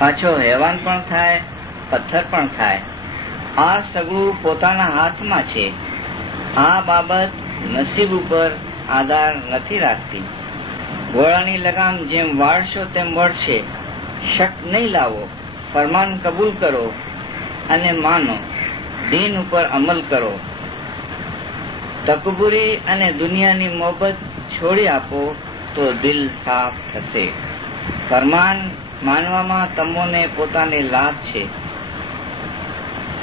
પાછો હેવાન પણ થાય, પથ્થર પણ થાય. આ સગળું પોતાના હાથમાં છે. આ બાબત નસીબ ઉપર આધાર નથી રાખતી. ઘોડાની લગામ જેમ વાળશો તેમ વળશે. શક નહીં લાવો, ફરમાન કબૂલ કરો અને માનો, દીન ઉપર અમલ કરો. તકબુરી અને દુનિયાની મોહબત છોડી આપો તો દિલ સાફ થશે. ફરમાન માનવામાં તમોને પોતાની લાભ છે.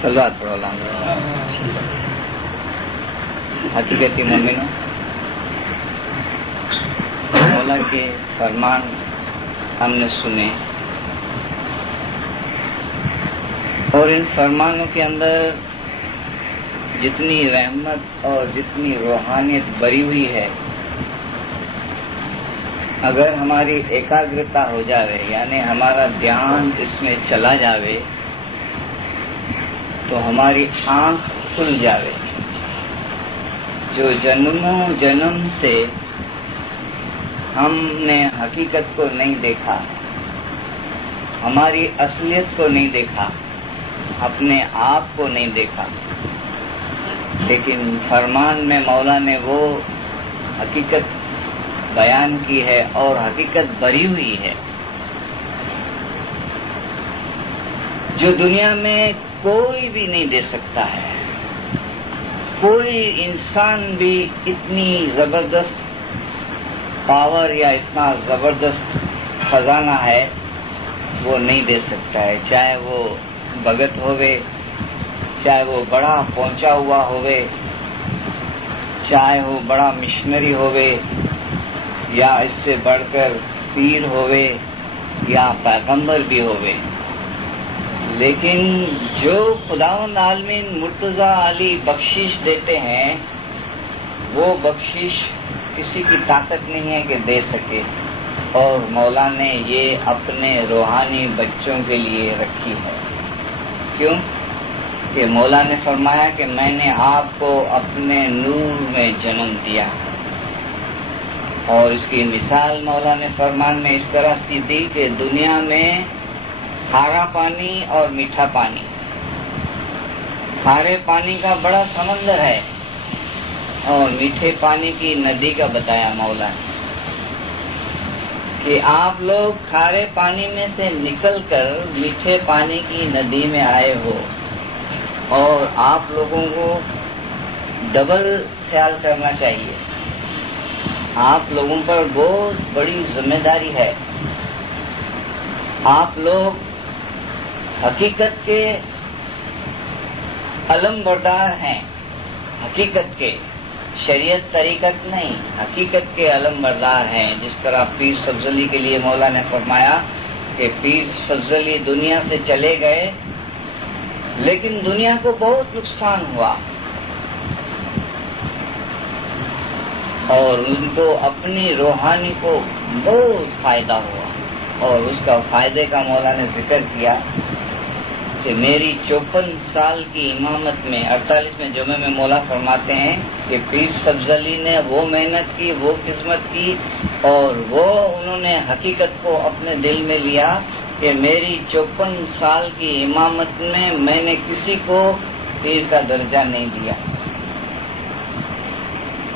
સલવાત પડો લાંબો. हकीकती मोमिनो, मौला के फरमान हमने सुने और इन फरमानों के अंदर जितनी रहमत और जितनी रूहानियत भरी हुई है, अगर हमारी एकाग्रता हो जावे, यानी हमारा ध्यान इसमें चला जावे, तो हमारी आंख खुल जावे. जो जन्मों जन्म से हमने हकीकत को नहीं देखा, हमारी असलियत को नहीं देखा, अपने आप को नहीं देखा, लेकिन फरमान में मौला ने वो हकीकत बयान की है और हकीकत भरी हुई है जो दुनिया में कोई भी नहीं दे सकता है. कोई इंसान भी इतनी जबरदस्त पावर या इतना जबरदस्त खजाना है वो नहीं दे सकता है. चाहे वो भगत होवे, चाहे वो बड़ा पहुंचा हुआ होवे, चाहे वो बड़ा मिशनरी होवे, या इससे बढ़कर पीर होवे या पैगंबर भी होवे. लेकिन जो खुदावंद आलमीन मुर्तजा अली बख्शिश देते हैं, वो बख्शिश किसी की ताकत नहीं है कि दे सके, और मौला ने ये अपने रूहानी बच्चों के लिए रखी है. क्यों? कि मौला ने फरमाया कि मैंने आपको अपने नूर में जन्म दिया. और इसकी मिसाल मौला ने फरमान में इस तरह सी दी कि दुनिया में खारा पानी और मीठा पानी, खारे पानी का बड़ा समंदर है और मीठे पानी की नदी का बताया मौला ने कि आप लोग खारे पानी में से निकलकर मीठे पानी की नदी में आए हो, और आप लोगों को डबल ख्याल करना चाहिए. आप लोगों पर बहुत बड़ी जिम्मेदारी है. आप लोग हकीकत के अलमबरदार हैं. हकीकत के, शरीयत तरीकत नहीं, हकीकत के अलमबरदार हैं. जिस तरह पीर सब्जली के लिए मौला ने फरमाया कि पीर सब्जली दुनिया से चले गए, लेकिन दुनिया को बहुत नुकसान हुआ और उनको अपनी रूहानी को बहुत फायदा हुआ. और उसका फायदे का मौला ने जिक्र किया कि मेरी 54 साल की इमामत में 48वें जुमे में मौला फरमाते हैं कि पीर सब्जली ने वो मेहनत की, वो खिदमत की, और वो उन्होंने हकीकत को अपने दिल में लिया कि मेरी 54 साल की इमामत में मैंने किसी को पीर का दर्जा नहीं दिया,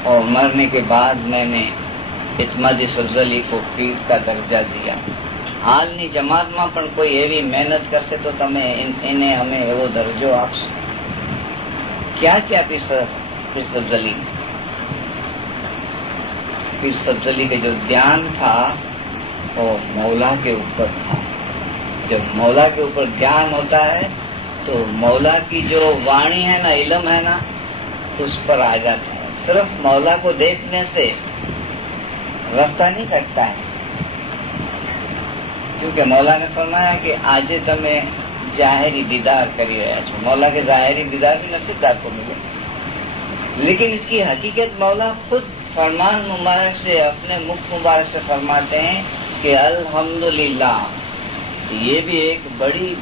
और मरने के बाद मैंने इत्मादी सब्जली को पीर का दर्जा दिया. હાલની જમાતમાં પણ કોઈ એવી મહેનત કરશે તો તમે એને અમે એવો દરજ્જો આપશો. क्या क्या पीर सब्जली के जो ध्यान था वो मौला के ऊपर था. जब मौला के ऊपर ध्यान होता है तो मौला की जो वाणी है ना, इल्म है ना, उस पर आ जाते हैं. सिर्फ मौला को देखने से रास्ता नहीं कटता है, क्योंकि मौला ने फरमाया कि आज तमे जाहिरी दीदार करी रहा छो. मौला के जाहिरी दीदार भी नसीबदार को मिले, लेकिन इसकी हकीकत मौला खुद फरमान मुबारक से, अपने मुख मुबारक से फरमाते हैं कि अल्हम्दुलिल्लाह. ये भी एक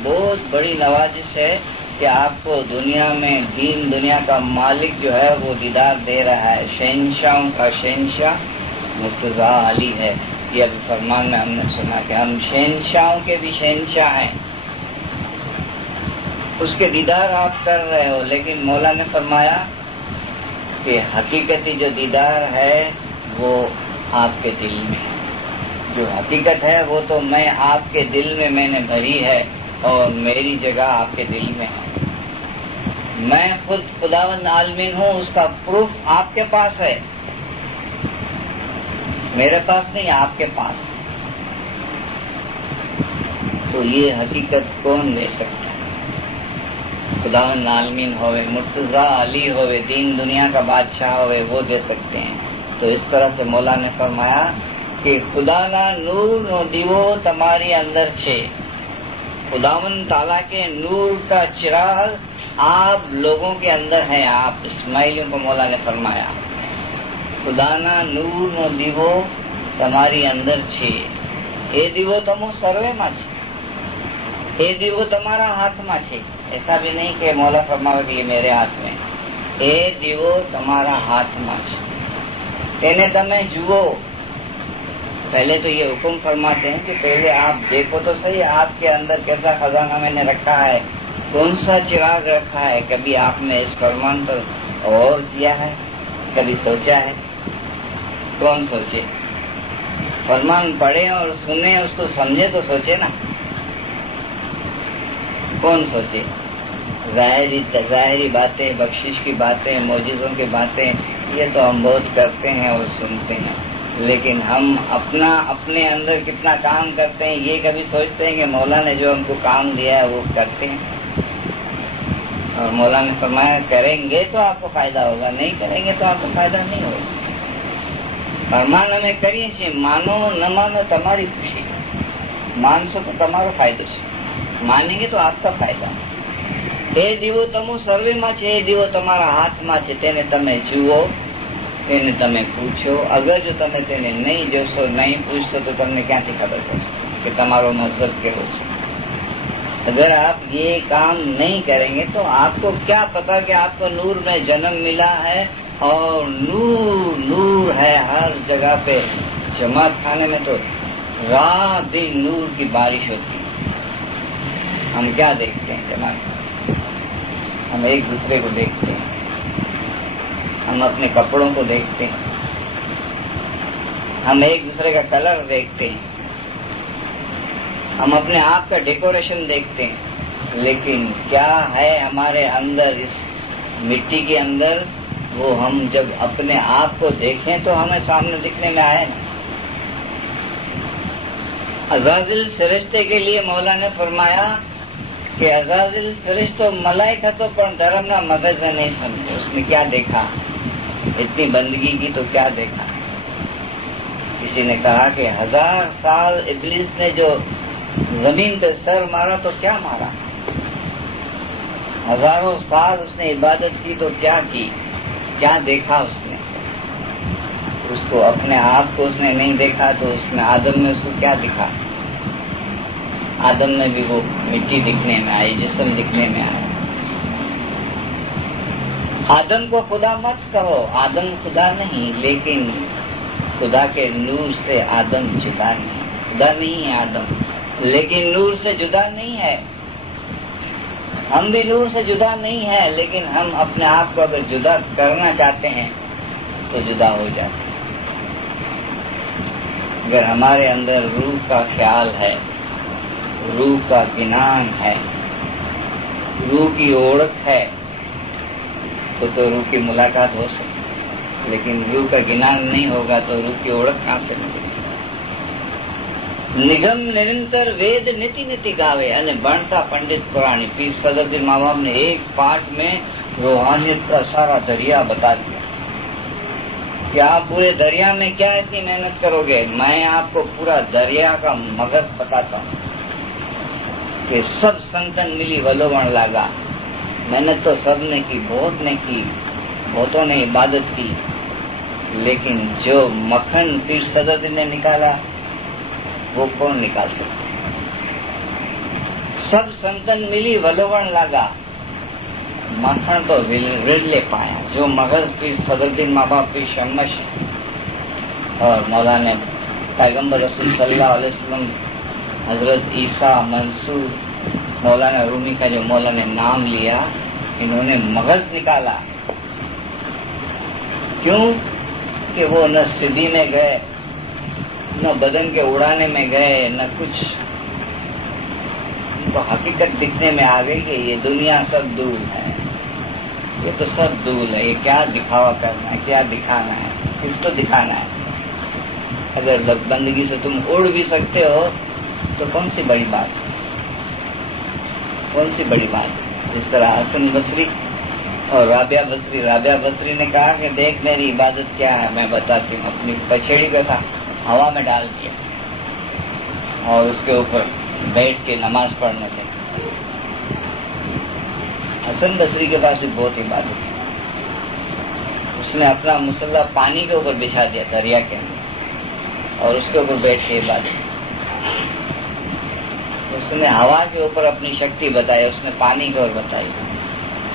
बहुत बड़ी नवाजिश है कि आपको दुनिया में दीन दुनिया का मालिक जो है वो दीदार दे रहा है. शहंशाहों का शहंशाह मुर्तजा अली है. یہ ابھی فرمان میں ہم نے سنا کہ ہم شہنشاہوں کے بھی شہنشاہ ہیں، اس کے دیدار آپ کر رہے ہو، لیکن مولا نے فرمایا کہ حقیقتی جو دیدار ہے وہ آپ کے دل میں ہے، جو حقیقت ہے وہ تو میں آپ کے دل میں نے بھری ہے اور میری جگہ آپ کے دل میں ہے۔ میں خود خداوند عالمین ہوں، اس کا پروف آپ کے پاس ہے، میرے پاس نہیں، آپ کے پاس ہے۔ تو یہ حقیقت کون لے سکتا ہے؟ خداوند عالمین ہوئے، مرتضیٰ علی ہوئے، دین دنیا کا بادشاہ ہوئے، وہ دے سکتے ہیں۔ تو اس طرح سے مولا نے فرمایا کہ خدا نا نور نو دیو تمہاری اندر چھے، خداوند تعالیٰ کے نور کا چراغ آپ لوگوں کے اندر ہے۔ آپ اسماعیلیوں کو مولا نے فرمایا خدا نا نور نو دیو تمہاری اندر چھے، اے دیو تمو سروے માં છે، اے دیو تمہارا ہاتھ માં છે۔ ایسا بھی نہیں کہ مولا فرماوے کہ یہ میرے ہاتھ میں، اے دیو تمہارا ہاتھ માં છે، તેને તમે જુઓ۔ پہلے تو یہ حکم فرماتے ہیں کہ پہلے آپ دیکھو تو صحیح آپ کے اندر کیسا خزانہ میں نے رکھا ہے، کون سا چراغ رکھا ہے۔ کبھی آپ نے اس فرمان پر غور کیا ہے؟ کبھی سوچا ہے؟ کون سوچے؟ فرمان پڑھے اور سنے، اس کو سمجھے تو سوچے نا، کون سوچے؟ ظاہری باتیں، بخشش کی باتیں، معجزوں کی باتیں، یہ تو ہم بہت کرتے ہیں اور سنتے ہیں، لیکن ہم اپنے اندر کتنا کام کرتے ہیں یہ کبھی سوچتے ہیں کہ مولا نے جو ہم کو کام دیا ہے وہ کرتے ہیں؟ اور مولا نے فرمایا کریں گے تو آپ کو فائدہ ہوگا، نہیں کریں گے تو آپ کو فائدہ نہیں ہوگا۔ فرمان અમે કરીએ છીએ، માનો ન માનો તમારી ખુશી، માનશો તો તમારો ફાયદો છે، માનેંગે તો આપકા ફાયદા। એ દીવો તમો સર્વેમાં છે, એ દીવો તમારા હાથમાં છે, તેને તમે જુઓ، તેને તમે પૂછો۔ અગર જો તમે તેને નહીં જોશો, નહીં પૂછશો તો તમને ક્યાંથી ખબર પડશે કે તમારો મذہب કેવો છે؟ اگر آپ یہ کام نہیں کریں گے تو آپ کو کیا پتا کہ آپ کو نور میں جنم ملا ہے، اور نور نور ہے ہر جگہ پہ۔ جماعت خانے میں تو رات دن نور کی بارش ہوتی ہے۔ ہم کیا دیکھتے ہیں جماعت خانے؟ ہم ایک دوسرے کو دیکھتے ہیں، ہم اپنے کپڑوں کو دیکھتے ہیں، ہم ایک دوسرے کا کلر دیکھتے ہیں، ہم اپنے آپ کا ڈیکوریشن دیکھتے ہیں، لیکن کیا ہے ہمارے اندر، اس مٹی کے اندر؟ وہ ہم جب اپنے آپ کو دیکھیں تو ہمیں سامنے دکھنے میں آئے نا۔ عزازل فرشتے کے لیے مولا نے فرمایا کہ عزازل فرشتوں ملائکتوں پر دھرمنا مغز نہیں سمجھے۔ اس نے کیا دیکھا؟ اتنی بندگی کی تو کیا دیکھا؟ کسی نے کہا کہ 1000 سال ابلیس نے جو زمین پہ سر مارا تو کیا مارا، 1000 سال اس نے عبادت کی تو کیا کی، کیا دیکھا اس نے؟ اس کو اپنے آپ کو اس نے نہیں دیکھا تو اس میں آدم میں اس کو کیا دکھا؟ آدم میں بھی وہ مٹی دکھنے میں آئی، جسم دکھنے میں آیا۔ آدم کو خدا مت کہو، آدم خدا نہیں، لیکن خدا کے نور سے آدم جدا نہیں، خدا نہیں ہے آدم، لیکن نور سے جدا نہیں ہے۔ ہم بھی نور سے جدا نہیں ہیں، لیکن ہم اپنے آپ کو اگر جدا کرنا چاہتے ہیں تو جدا ہو جاتے ہیں۔ اگر ہمارے اندر روح کا خیال ہے، روح کا گنان ہے، روح کی اوڑک ہے تو روح کی ملاقات ہو سکتی ہے، لیکن روح کا گنان نہیں ہوگا تو روح کی اوڑک کہاں سے ملے گی؟ નિગમ નિરંતર વેદ નીતિ નીતિ ગાવે અને ભણતા પંડિત પુરાણી। પીર સદરુદ્દીન ماں باپ نے ایک پارٹ میں روحانیت کا سارا دریا بتا دیا کہ آپ پورے دریا میں کیا اتنی محنت کرو گے۔ میں آپ کو پورا دریا کا مغز بتاتا ہوں کہ سب سنتن ملی ولوڑ لاگا، محنت تو سب نے کی، بہت نے کی، بہتوں نے عبادت کی، لیکن جو مکھن پیر صدرالدین نے نکالا وہ کون نکال سکتا؟ سب سنتن ملی ولوڑ لاگا، مکھن تو ورلے پایا۔ جو مغز پیر صدرالدین ماں باپ پیر شمش اور مولانا पैगम्बर रसूल सल्लल्लाहु अलैहि वसल्लम, हजरत ईसा, मंसूर, मौलाना रूमी का जो मौला ने नाम लिया, इन्होंने मगज निकाला। क्यों कि वो न सीधी में गए, न बदन के उड़ाने में गए, न कुछ, उनको हकीकत दिखने में आ गई कि ये दुनिया सब धूल है, ये तो सब धूल है, ये क्या दिखावा करना है, क्या दिखाना है, किसको दिखाना है। अगर बंदगी से तुम उड़ भी सकते हो तो कौन सी बड़ी बात, कौन सी बड़ी बात। इस तरह हसन बसरी और राबिया बसरी ने कहा कि देख मेरी इबादत क्या है, मैं बताती हूँ। अपनी पछेड़ी के साथ हवा में डाल दिया और उसके ऊपर बैठ के नमाज पढ़ने लगे। हसन बसरी के पास भी बहुत इबादत है। उसने अपना मुसल्ला पानी के ऊपर बिछा दिया, दरिया के अंदर, और उसके ऊपर बैठ के इबादत। उसने हवा के ऊपर अपनी शक्ति बताई, उसने पानी के ऊपर बताई।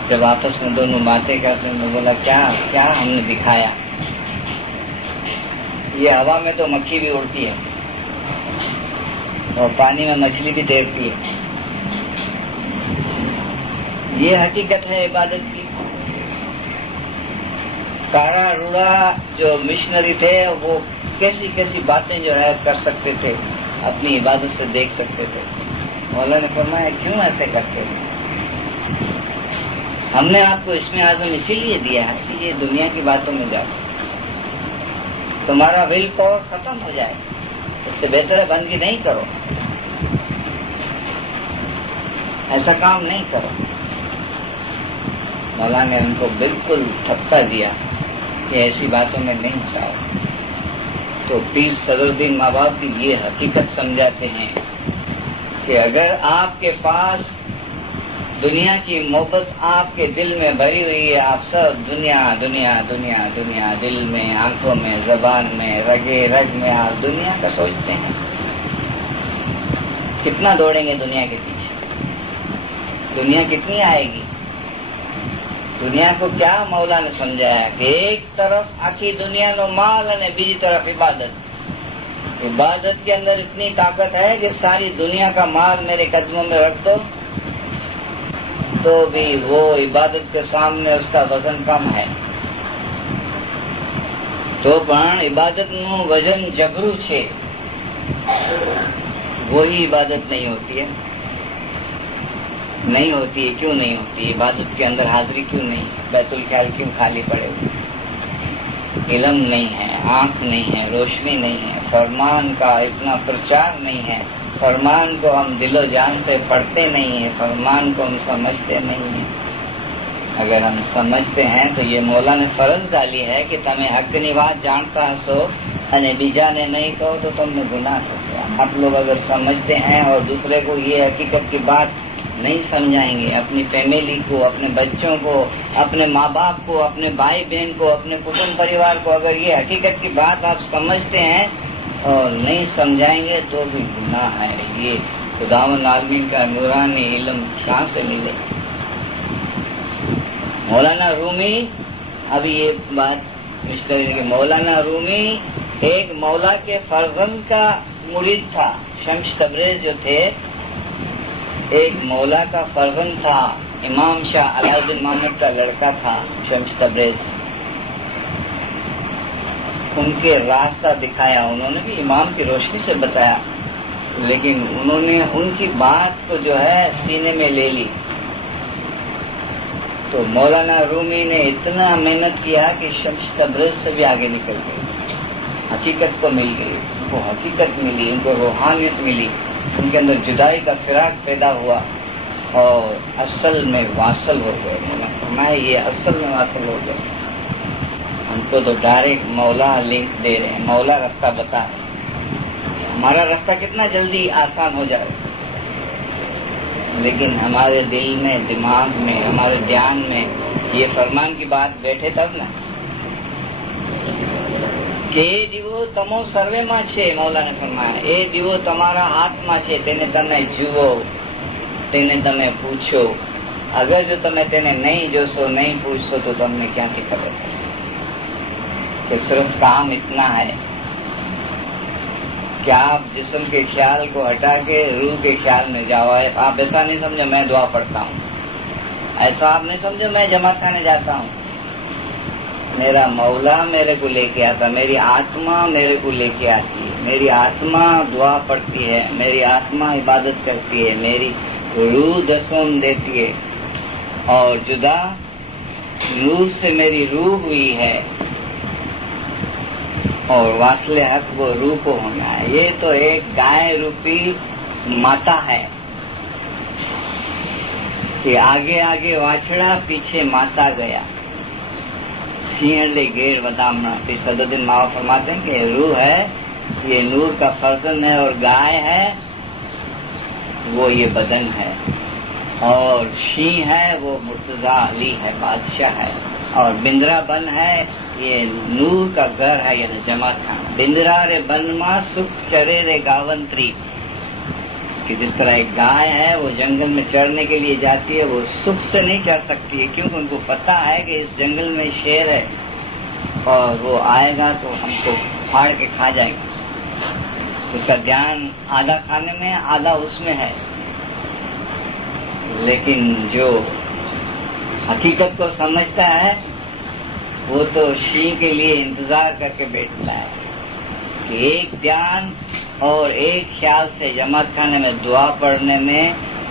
जब आपस में दोनों बातें करते हैं, बोला क्या क्या हमने दिखाया। ये हवा में तो मक्खी भी उड़ती है और पानी में मछली भी तैरती है। ये हकीकत है इबादत की। कारा रूड़ा जो मिशनरी थे वो कैसी कैसी बातें जो है कर सकते थे, अपनी इबादत से देख सकते थे। मौला ने फरमाया क्यों ऐसे करते हैं? हमने आपको इसमें आज़म इसीलिए दिया है कि ये दुनिया की बातों में जाओ, तुम्हारा विल पावर खत्म हो जाए। इससे बेहतर है बंदगी नहीं करो, ऐसा काम नहीं करो। मौला ने उनको बिल्कुल ठपका दिया कि ऐसी बातों में नहीं जाओ। तो पीर सदरुद्दीन माँ बाप की ये हकीकत समझाते हैं कि अगर आपके पास दुनिया की मोहब्बत आपके दिल में भरी हुई है, आप सब दुनिया दुनिया दुनिया दुनिया, दिल में, आंखों में, जबान में, रगे रग में आप दुनिया का सोचते हैं, कितना दौड़ेंगे दुनिया के पीछे? दुनिया कितनी आएगी? दुनिया को क्या मौला ने समझाया कि एक तरफ आखी दुनिया नो माल और बीजी तरफ इबादत। इबादत के अंदर इतनी ताकत है कि सारी दुनिया का माल मेरे कदमों में रख दो तो भी वो इबादत के सामने उसका वजन कम है। तो पण इबादत નું वजन जबरू छे, वही इबादत नहीं होती है। नहीं होती है, क्यों नहीं होती? इबादत के अंदर हाजिरी क्यों नहीं? बैतुल ख्याल क्यों खाली पड़े हुए? इल्म नहीं है, आंख नहीं है, रोशनी नहीं है, फरमान का इतना प्रचार नहीं है, फरमान को हम दिलो जान से पढ़ते नहीं है, फरमान को हम समझते नहीं है। अगर हम समझते हैं तो ये मौला ने फर्ज डाली है कि तमें हकनी बात जानता हसो अने बीजा ने नहीं कहो तो तुमने गुनाह कर दिया। आप लोग अगर समझते हैं और दूसरे को ये हकीकत की बात नहीं समझाएंगे, अपनी फैमिली को, अपने बच्चों को, अपने माँ बाप को, अपने भाई बहन को, अपने कुटुंब परिवार को अगर ये हकीकत की बात आप समझते हैं और नहीं समझाएंगे तो भी गुनाह है। ये खुदावंद आलमीन का नूरानी इल्म कहाँ से मिले? मौलाना रूमी, अभी ये बात कि मौलाना रूमी एक मौला के फर्जंद का मुरीद था। शम्स तबरेज जो थे एक मौला का फर्जंद था, इमाम शाह अलाउद्दीन मोहम्मद का लड़का था शम्स तबरेज। उनके रास्ता दिखाया, उन्होंने भी इमाम की रोशनी से बताया, लेकिन उन्होंने उनकी बात को जो है सीने में ले ली। तो मौलाना रूमी ने इतना मेहनत किया कि शम्स तबरेज से भी आगे निकल गए, हकीकत को मिल गई, उनको हकीकत मिली, उनको रूहानियत मिली, उनके अंदर जुदाई का फिराक पैदा हुआ और असल में वासल हो गए। उन्होंने फरमाया ये असल में वासल हो गए। हमको तो डायरेक्ट मौला लिंक दे रहे हैं, मौला रास्ता बता है, हमारा रास्ता कितना जल्दी आसान हो जाए। लेकिन हमारे दिल में, दिमाग में, हमारे ध्यान में ये फरमान की बात बैठे तब ना કે એ જીવો તમો સર્વેમાં છે। મૌલાને ફરમાયા એ જીવો તમારા હાથમાં છે, તેને તમે જુઓ, તેને તમે પૂછો। અગર જો તમે તેને નહીં જોશો, નહીં પૂછશો તો તમને ક્યાંથી ખબર પડશે કે સિર્ફ કામ इतना है। کہ آپ جسم کے خیال کو ہٹا کے روح کے خیال میں جاؤ. آپ ایسا نہیں سمجھو میں دعا پڑھتا ہوں, ایسا آپ نہیں سمجھو میں جماعت خانے جاتا ہوں. میرا مولا میرے کو لے کے آتا, میری آتما میرے کو لے کے آتی ہے, میری آتما دعا پڑھتی ہے, میری آتما عبادت کرتی ہے, میری روح دسون دیتی ہے, اور جدا نور سے میری روح ہوئی ہے, اور واصل حق وہ روح کو ہونا ہے. یہ تو ایک گائے روپی ماتا ہے کہ آگے آگے واچڑا پیچھے ماتا گیا. سینڈے گیڑ بدامنا. پھر صدرالدین ماوا فرماتے ہیں کہ روح ہے یہ نور کا فرزند ہے, اور گائے ہے وہ یہ بدن ہے, اور شین ہے وہ مرتضیٰ علی ہے, بادشاہ ہے, اور بندرا بن ہے یہ نور کا گھر ہے, یعنی جماعت خانہ. بندرا رے بن ماں سکھ چرے رے گاونتری, کہ جس طرح ایک گائے ہے وہ جنگل میں چرنے کے لیے جاتی ہے, وہ سکھ سے نہیں چڑھ سکتی ہے کیونکہ ان کو پتہ ہے کہ اس جنگل میں شیر ہے اور وہ آئے گا تو ہم کو پھاڑ کے کھا جائے گا. اس کا دھیان آدھا کھانے میں آدھا اس میں ہے. لیکن جو حقیقت کو سمجھتا ہے وہ تو شیر کے لیے انتظار کر کے بیٹھتا ہے کہ ایک دھیان اور ایک خیال سے جماعت خانے میں دعا پڑھنے میں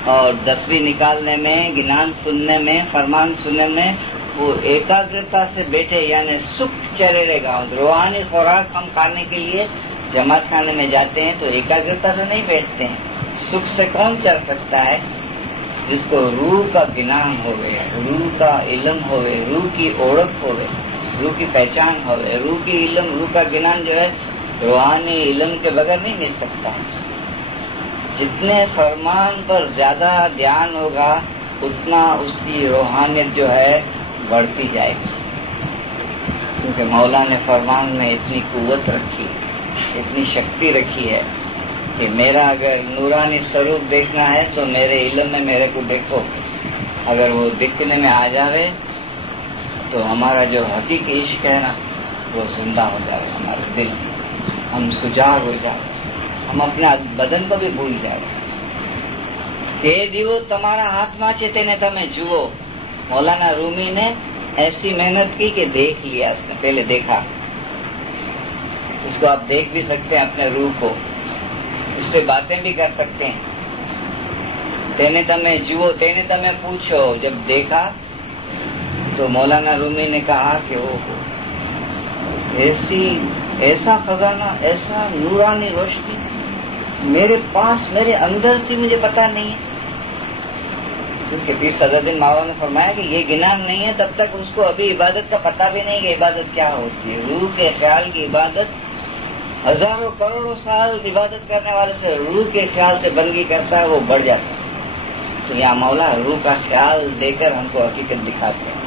اور دسویں نکالنے میں, گنان سننے میں, فرمان سننے میں وہ ایکاگرتا سے بیٹھے, یعنی سکھ چرے رہے گا. روحانی خوراک ہم کھانے کے لیے جماعت خانے میں جاتے ہیں تو ایکاگرتا سے نہیں بیٹھتے ہیں. سکھ سے کون چل سکتا ہے؟ جس کو روح کا گنان ہوئے, روح کا علم ہوئے, روح کی اوڑک ہوئے, روح کی پہچان ہوئے. روح کی علم, روح کا گنان جو ہے روحانی علم کے بغیر نہیں مل سکتا. جتنے فرمان پر زیادہ دھیان ہوگا اتنا اس کی روحانیت جو ہے بڑھتی جائے گی, کیونکہ مولا نے فرمان میں اتنی قوت رکھی, اتنی شکتی رکھی ہے کہ میرا اگر نورانی سوروپ دیکھنا ہے تو میرے علم میں میرے کو دیکھو. اگر وہ دکھنے میں آ جائے تو ہمارا جو حقیقی عشق ہے نا وہ زندہ ہو جائے, ہمارے دل ہم سجاگ ہو جائے, ہم اپنے بدن کو بھی بھول جائے. کہ دیو تمہارا ہاتھ ماں چیتے نے تمہیں جوو. مولانا رومی نے ایسی محنت کی کہ دیکھ لیا, اس نے پہلے دیکھا. اس کو آپ دیکھ بھی سکتے ہیں اپنے روح کو, اس سے باتیں بھی کر سکتے ہیں. تینے تمہیں جوو, تینے تمہیں پوچھو. جب دیکھا تو مولانا رومی نے کہا کہ وہ ایسا خزانہ, ایسا نورانی روشنی میرے پاس, میرے اندر تھی, مجھے پتا نہیں ہے. کیونکہ پھر صدرالدین ماوا نے فرمایا کہ یہ گنان نہیں ہے تب تک اس کو ابھی عبادت کا پتہ بھی نہیں کہ عبادت کیا ہوتی ہے. روح کے خیال کی عبادت ہزاروں کروڑوں سال عبادت کرنے والے سے روح کے خیال سے بندگی کرتا ہے, وہ بڑھ جاتا ہے. تو یہاں مولا روح کا خیال دے کر ہم کو حقیقت دکھاتے ہیں.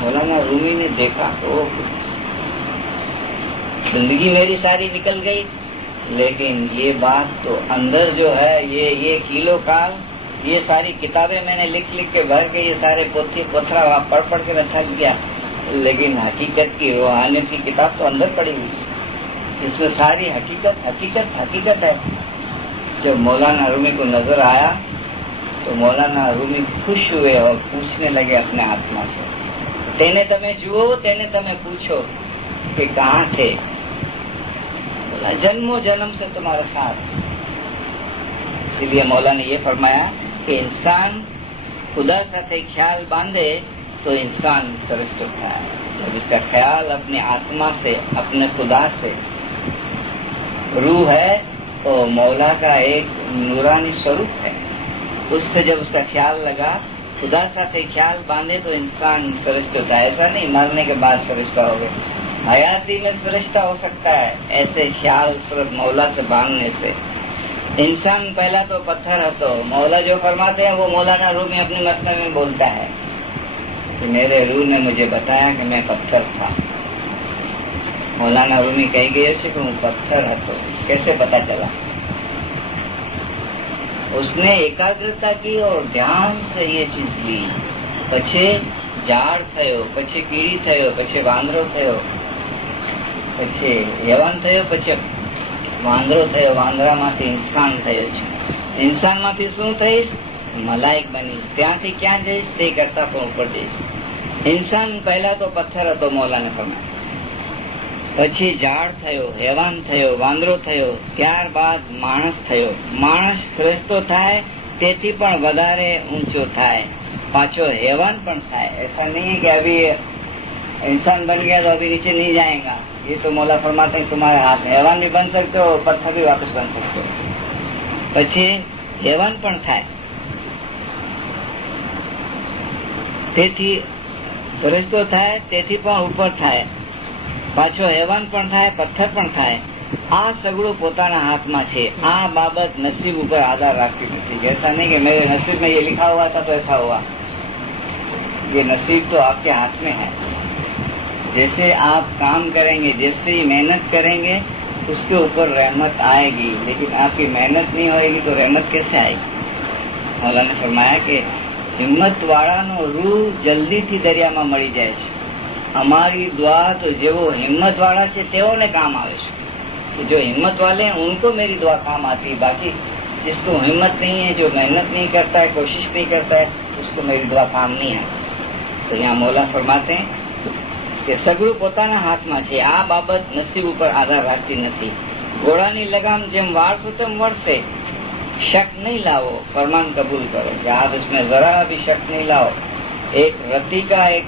مولانا رومی نے دیکھا تو زندگی میری ساری نکل گئی, لیکن یہ بات تو اندر جو ہے یہ کیلو کال, یہ ساری کتابیں میں نے لکھ کے بھر کے, یہ سارے پوتھی پتھرا وہاں پڑھ کے میں تھک گیا, لیکن حقیقت کی روحانیت کی کتاب تو اندر پڑی ہوئی, اس میں ساری حقیقت ہے. جب مولانا رومی کو نظر آیا تو مولانا رومی خوش ہوئے اور پوچھنے لگے اپنے آتما سے, تینے تمہیں جوو, تینے تمہیں پوچھو کہ کہاں تھے. بولا جنموں جنم سے تمہارے ساتھ. اسی لیے مولا نے یہ فرمایا کہ انسان خدا سے خیال باندھے تو انسان فرشت ہوتا ہے. جب اس کا خیال اپنی آتما سے, اپنے خدا سے, روح ہے تو مولا کا ایک نورانی سوروپ ہے, اس سے جب اس کا خیال لگا, خدا سے خیال باندھے تو انسان فرشتہ ہوتا ہے. ایسا نہیں مرنے کے بعد فرشتہ ہو گئے, حیاتی میں فرشتہ ہو سکتا ہے. ایسے خیال صرف مولا سے باندھنے سے. انسان پہلا تو پتھر ہے, تو مولا جو فرماتے ہیں وہ مولانا رومی اپنی مسئلے میں بولتا ہے کہ میرے روح نے مجھے بتایا کہ میں پتھر تھا. مولانا رومی کہہ گئے کہ وہ پتھر ہے, تو کیسے پتا چلا؟ اس نے ایکاگرتا کی اور دھیان سے یہ چیز لی. پچھے جاڑ تھયો, پچھے کیڑی تھયો, پچھے વાંદરો થયો, પછી યવાન થયો, પછી વાંદરો થયો, વાંદરામાંથી ઇન્સાન થયો છે. ઇન્સાનમાંથી શું થઈશ? મલાઈક બનીશ. ત્યાંથી ક્યાં જઈશ? તે કરતા પણ ઉપર જઈશ. ઇન્સાન પહેલા તો પથ્થર હતો, મૌલાને ફરમાયા. પછી ઝાડ થયો, હેવાન થયો, વાંદરો થયો, ત્યારબાદ માણસ થયો. માણસ શ્રેષ્ઠ થાય, તેથી પણ વધારે ઊંચો થાય, પાછો હેવાન પણ થાય. ऐसा नहीं है कि अभी इंसान बन गया तो अभी नीचे नहीं जाएगा. ये तो मौला फरमाते हैं तुम्हारे हाथ में. हैवान भी बन सकते हो, पत्थर भी वापस बन सकते हो. પછી હેવાન પણ થાય, તેથી ફરિશ્તો થાય, તેથી પણ ઉપર થાય, પાછો હેવાન પણ થાય, પથ્થર પણ થાય. આ સગળું પોતાના હાથમાં છે. આ બાબત નસીબ ઉપર આધાર રાખતી નથી. ऐसा नहीं कि मेरे नसीब में ये लिखा हुआ था तो ऐसा हुआ. ये नसीब तो आपके हाथ में है. जैसे आप काम करेंगे, जैसे ही मेहनत करेंगे, उसके ऊपर रहमत आएगी. लेकिन आपकी मेहनत नहीं होएगी तो रहमत कैसे आएगी? मौला ने फरमाया कि हिम्मत वाળાનો રૂ જલ્દીથી દરિયામાં મળી જાય છે. हमारी दुआ तो જેવો हिम्मत वाला છે તેઓને કામ આવે છે. कि जो हिम्मत वाले हैं उनको मेरी दुआ काम आती है. बाकी जिसको हिम्मत नहीं है, जो मेहनत नहीं करता है, कोशिश नहीं करता है, उसको मेरी दुआ काम नहीं है. तो यहाँ मौला फरमाते हैं કે સગળું પોતાના હાથમાં છે. આ બાબત નસીબ ઉપર આધાર રાખતી નથી. ઘોડાની લગામ જેમ વાળશો તેમ વળશે. શક नहीं लाओ, फरमान कबूल करो. कि आप इसमें जरा भी शक नहीं लाओ. एक रति का, एक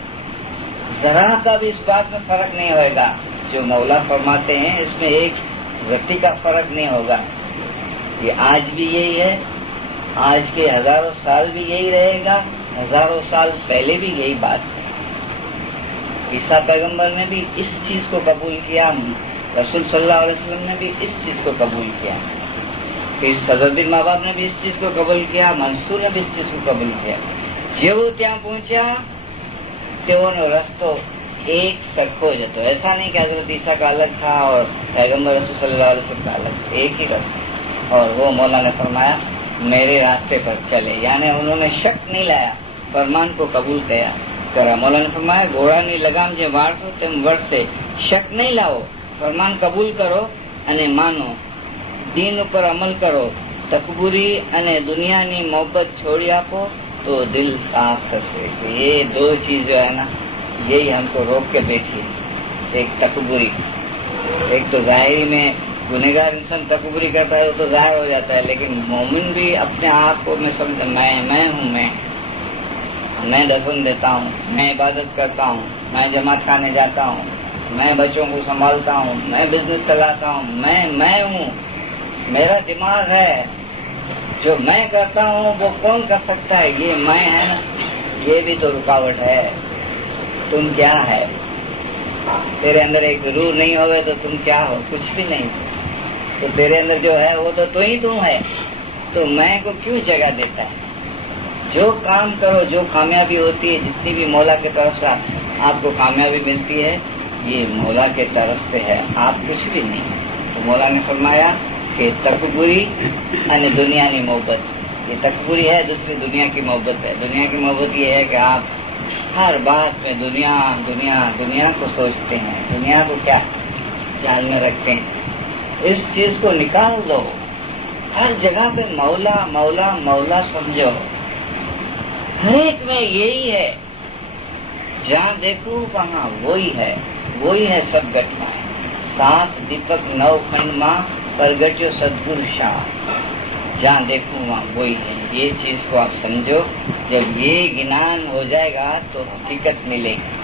जरा का भी इस बात में फर्क नहीं होगा. जो मौला फरमाते हैं इसमें एक रति का फर्क नहीं होगा. ये आज भी यही है, आज के हजारों साल भी यही रहेगा, हजारों साल पहले भी यही बात है. ईसा पैगंबर ने भी इस चीज को कबूल किया, रसूल सल्लल्लाहु अलैहि वसल्लम ने भी इस चीज को कबूल किया, फिर सदरुद्दीन माँ बाप ने भी इस चीज को कबूल किया, मंसूर ने भी इस चीज को कबूल किया. જેવો ત્યાં પહોંચ્યા તેઓનો રસ્તો एक सरखो જ હતો. ऐसा नहीं कि हजरत ईसा का अलग था और पैगंबर रसूल सल्लल्लाहु अलैहि वसल्लम का अलग, एक ही रास्ता. और वो मौला ने फरमाया मेरे रास्ते पर चले, यानी उन्होंने शक नहीं लाया, फरमान को कबूल करा. मौला ने फरमाया ઘોડાની લગામ જે વાળશો તેમ વળશે. શક નહીં લાવો, ફરમાન કબૂલ કરો અને માનો, દીન ઉપર અમલ કરો, તકબૂરી અને દુનિયાની મોહબ્બત छोड़ी आपो तो दिल साफ થશે. ये दो चीज जो है ना, यही हमको रोक के बैठी है. एक तकबूरी, एक तो जाहिरी में गुनहगार इंसान तकबूरी करता है, वो तो जाहिर हो जाता है. लेकिन मोमिन भी अपने आप को मैं समझ, मैं हूँ, मैं दफन देता हूँ, मैं इबादत करता हूँ, मैं जमात खाने जाता हूँ, मैं बच्चों को संभालता हूँ, मैं बिजनेस चलाता हूँ, मैं हूँ, मेरा दिमाग है. जो मैं करता हूँ वो कौन कर सकता है? ये मैं है ना, ये भी तो रुकावट है. तुम क्या है? तेरे अंदर एक रूह नहीं होवे तो तुम क्या हो? कुछ भी नहीं. तो तेरे अंदर जो है वो तो तू ही तू है. तो मैं को क्यों जगह देता है? जो काम करो, जो कामयाबी होती है, जितनी भी मौला की तरफ से आपको कामयाबी मिलती है, ये मौला के तरफ से है, आप कुछ भी नहीं. तो मौला ने फरमाया कि तकबूरी અને દુનિયાની मोहब्बत, ये तकबूरी है, दूसरी दुनिया की मोहब्बत है. दुनिया की मोहब्बत ये है कि आप हर बात में दुनिया दुनिया दुनिया को सोचते हैं, दुनिया को क्या ख्याल में रखते हैं. इस चीज को निकाल दो. हर जगह पे मौला मौला मौला समझो. हर एक में यही है. जहाँ देखो वहाँ वही है सब घटना है. 7 दीपक 9 खंड माँ प्रगट्यो सदगुरु शाह. जहाँ देखो वहाँ वही है. ये चीज को आप समझो. जब ये ज्ञान हो जाएगा तो हकीकत मिलेगी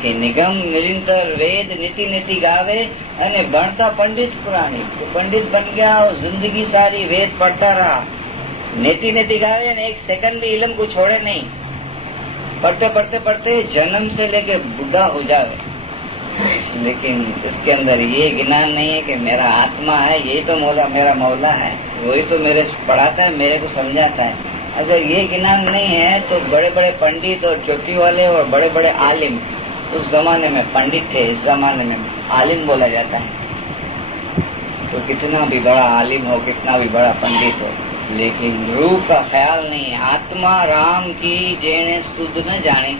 कि निगम निरंतर वेद नीति नीति गावे અને ભણતા पंडित पुरानी. तो पंडित बन गया और जिंदगी सारी वेद पढ़ता रहा, नीति नीति गावे और एक सेकंड भी इल्म को छोड़े नहीं. पढ़ते पढ़ते पढ़ते जन्म से लेके बुढ़ा हो जावे, लेकिन उसके अंदर ये ज्ञान नहीं है कि मेरा आत्मा है, यही तो मौला, मेरा मौला है, वही तो मेरे पढ़ाता है, मेरे को समझाता है. अगर ये ज्ञान नहीं है तो बड़े बड़े पंडित और चोटी वाले और बड़े बड़े आलिम, उस जमाने में पंडित थे, इस जमाने में आलिम बोला जाता है. तो कितना भी बड़ा आलिम हो, कितना भी बड़ा पंडित हो, लेकिन रूह का ख्याल नहीं है. आत्मा राम की जेने सुध न जाने,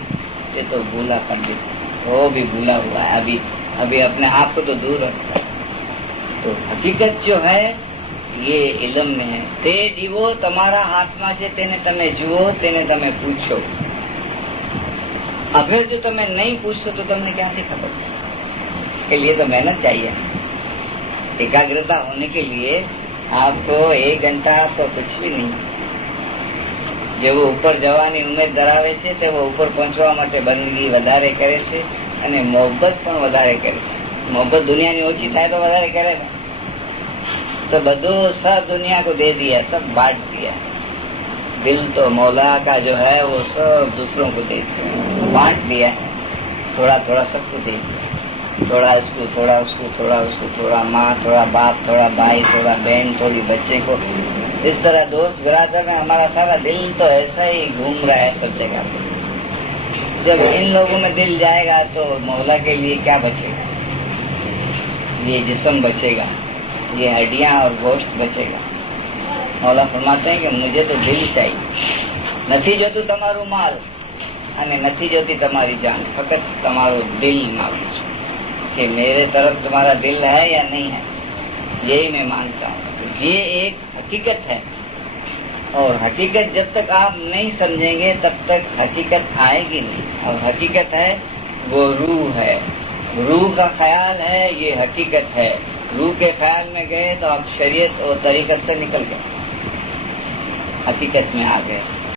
ये तो भूला पंडित, वो भी भूला हुआ है. अभी अपने आप को तो दूर रखता है. તો હકીકત જો હૈ ये इलम में है. તે દીવો તમારા હાથમાં છે, તેને તમે જુઓ, તેને તમે પૂછો. अगर जो તમે नहीं पूछो तो તમને ક્યાંથી ખબર? इसके लिए तो मेहनत चाहिए. एकाग्रता होने के लिए आपको 1 घंटा तो कुछ भी नहीं. જેવો ઉપર જવાની ઉમેદ ધરાવે છે તેવો ઉપર પહોંચવા માટે બંદગી વધારે કરે છે અને મોહબ્બત પણ વધારે કરે છે. મોહબ્બત દુનિયાની ઓછી થાય તો વધારે કરે ને. तो बदो सब दुनिया को दे दिया, सब बांट दिया. दिल तो मौला का जो है वो सब दूसरों को दे दिया, बांट दिया. थोड़ा थोड़ा सबको दे दिया. थोड़ा इसको, थोड़ा उसको, थोड़ा उसको, थोड़ा माँ, थोड़ा बाप, थोड़ा भाई, थोड़ा बहन, थोड़ी बच्चे को. इस तरह दोस्त बिरादर में हमारा सारा दिल तो ऐसा ही घूम रहा है सब जगह पे. जब इन लोगों में दिल जाएगा तो मौला के लिए क्या बचेगा? ये जिस्म बचेगा, ये हड्डियां और गोश्त बचेगा. मौला फरमाते हैं कि मुझे तो दिल चाहिए. નથી જોતું તમારું માલ અને નથી જોતી તમારી જાન, ફક્ત તમારું દિલ માગું છું कि मेरे तरफ तुम्हारा दिल है या नहीं है, यही मैं मांगता हूँ. तो ये एक हकीकत है. और हकीकत जब तक आप नहीं समझेंगे तब तक हकीकत आएगी नहीं. और हकीकत है वो रूह है. रूह का ख्याल है, ये हकीकत है. रूह के ख्याल में गए तो आप शरीयत और तरीकत से निकल गए, हकीकत में आ गए.